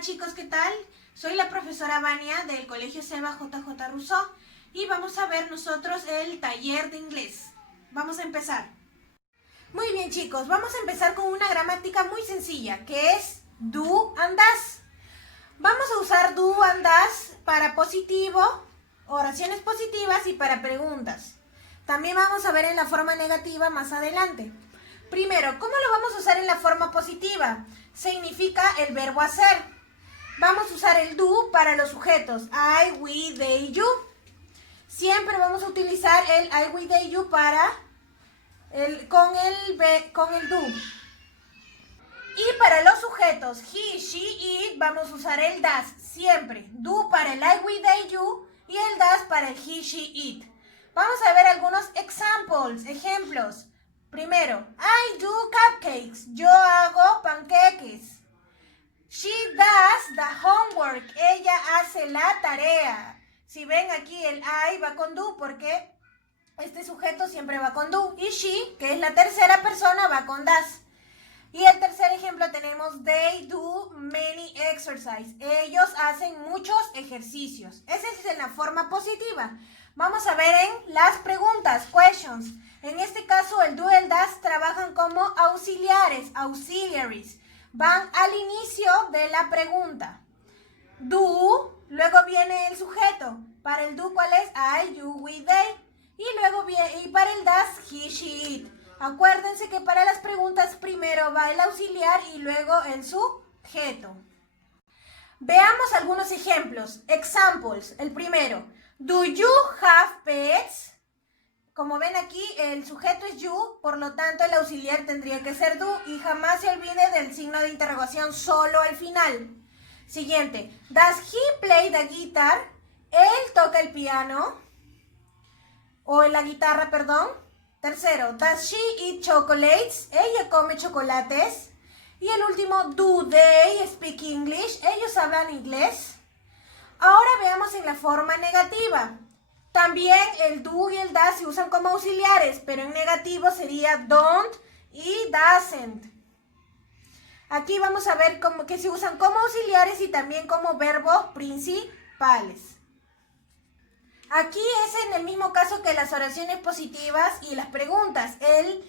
Hola chicos, ¿qué tal? Soy la profesora Vania del Colegio Seba JJ Rousseau y vamos a ver nosotros el taller de inglés. Vamos a empezar. Muy bien chicos, vamos a empezar con una gramática muy sencilla que es do and does. Vamos a usar do and does para positivo, oraciones positivas y para preguntas. También vamos a ver en la forma negativa más adelante. Primero, ¿cómo lo vamos a usar en la forma positiva? Significa el verbo hacer. Vamos a usar el do para los sujetos I, we, they, you. Siempre vamos a utilizar el I, we, they, you con el do. Y para los sujetos he, she, it, vamos a usar el does. Siempre. Do para el I, we, they, you y el does para el he, she, it. Vamos a ver algunos ejemplos. Primero, I do cupcakes. Yo hago panqueques. She does the homework. Ella hace la tarea. Si ven aquí el I va con do porque este sujeto siempre va con do. Y she, que es la tercera persona, va con does. Y el tercer ejemplo tenemos they do many exercises. Ellos hacen muchos ejercicios. Esa es en la forma positiva. Vamos a ver en las preguntas, questions. En este caso, el do y el does trabajan como auxiliaries. Van al inicio de la pregunta. Do, luego viene el sujeto. Para el do, ¿cuál es? I, you, we, they. Y para el does, he, she, it. Acuérdense que para las preguntas primero va el auxiliar y luego el sujeto. Veamos algunos ejemplos. Examples. El primero. Do you have pets? Como ven aquí, el sujeto es you, por lo tanto el auxiliar tendría que ser do y jamás se olvide del signo de interrogación solo al final. Siguiente. Does he play the guitar? Él toca el piano. O la guitarra, perdón. Tercero. Does she eat chocolates? Ella come chocolates. Y el último. Do they speak English? Ellos hablan inglés. Ahora veamos en la forma negativa. También el do y el does se usan como auxiliares, pero en negativo sería don't y doesn't. Aquí vamos a ver que se usan como auxiliares y también como verbos principales. Aquí es en el mismo caso que las oraciones positivas y las preguntas. El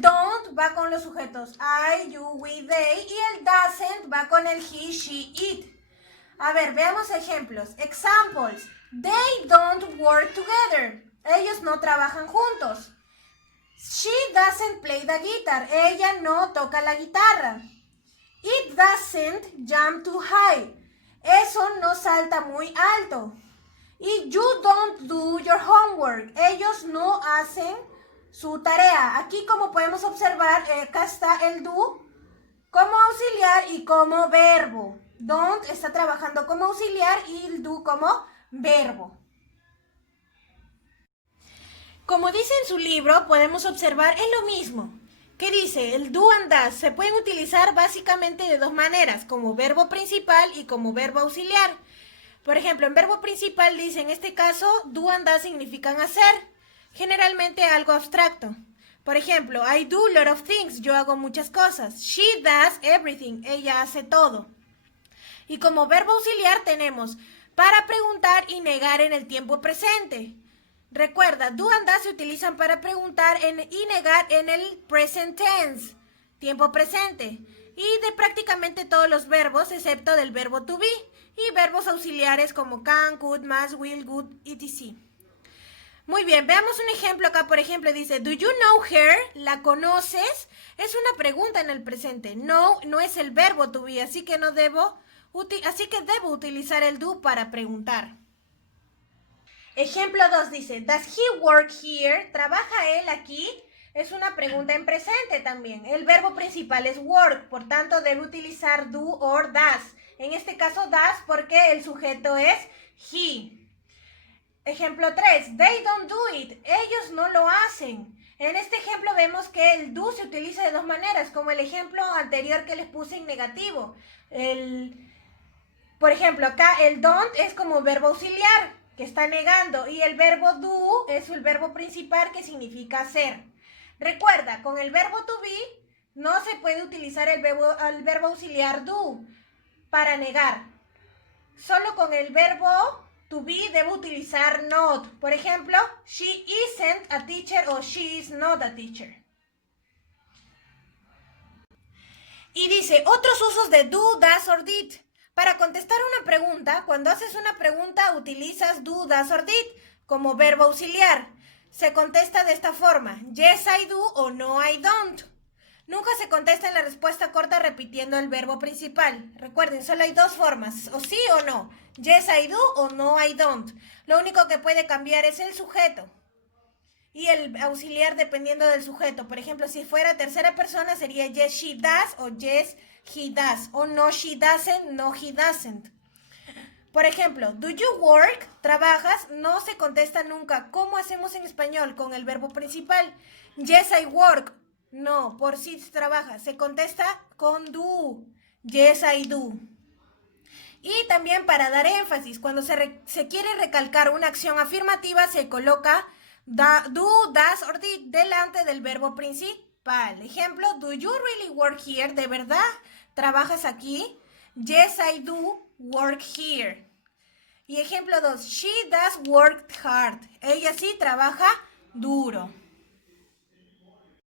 don't va con los sujetos I, you, we, they y el doesn't va con el he, she, it. A ver, veamos ejemplos. Examples. They don't work together. Ellos no trabajan juntos. She doesn't play the guitar. Ella no toca la guitarra. It doesn't jump too high. Eso no salta muy alto. Y you don't do your homework. Ellos no hacen su tarea. Aquí, como podemos observar, acá está el do como auxiliar y como verbo. Don't está trabajando como auxiliar y el do como verbo. Como dice en su libro, podemos observar en lo mismo. ¿Qué dice? El do and does se pueden utilizar básicamente de dos maneras, como verbo principal y como verbo auxiliar. Por ejemplo, en verbo principal dice, en este caso, do and does significan hacer, generalmente algo abstracto. Por ejemplo, I do a lot of things, yo hago muchas cosas. She does everything, ella hace todo. Y como verbo auxiliar tenemos para preguntar y negar en el tiempo presente. Recuerda, do and does se utilizan para preguntar y negar en el present tense, tiempo presente. Y de prácticamente todos los verbos, excepto del verbo to be. Y verbos auxiliares como can, could, must, will, would, etc. Muy bien, veamos un ejemplo acá. Por ejemplo, dice, do you know her? ¿La conoces? Es una pregunta en el presente. No, no es el verbo to be, así que debo utilizar el do para preguntar. Ejemplo 2 dice, does he work here? ¿Trabaja él aquí? Es una pregunta en presente también. El verbo principal es work, por tanto debe utilizar do or does. En este caso does porque el sujeto es he. Ejemplo 3, they don't do it. Ellos no lo hacen. En este ejemplo vemos que el do se utiliza de dos maneras, como el ejemplo anterior que les puse en negativo. Por ejemplo, acá el don't es como verbo auxiliar, que está negando, y el verbo do es el verbo principal que significa hacer. Recuerda, con el verbo to be no se puede utilizar el verbo auxiliar do. para negar. Solo con el verbo to be debo utilizar not. Por ejemplo, she isn't a teacher o she is not a teacher. Y dice, otros usos de do, does or did. Para contestar una pregunta, cuando haces una pregunta utilizas do, does or did como verbo auxiliar. Se contesta de esta forma, yes I do o no I don't. Nunca se contesta en la respuesta corta repitiendo el verbo principal. Recuerden, solo hay dos formas, o sí o no. Yes I do o no I don't. Lo único que puede cambiar es el sujeto y el auxiliar dependiendo del sujeto. Por ejemplo, si fuera tercera persona sería yes she does o yes he does. O no she doesn't, no he doesn't. Por ejemplo, do you work? ¿Trabajas? No se contesta nunca. ¿Cómo hacemos en español? Con el verbo principal. Yes I work. No, por si trabaja. Se contesta con do. Yes I do. Y también para dar énfasis, cuando se quiere recalcar una acción afirmativa, se coloca do, does or did delante del verbo principal. Ejemplo, do you really work here? ¿De verdad trabajas aquí? Yes, I do work here. Y ejemplo 2, she does work hard. Ella sí trabaja duro.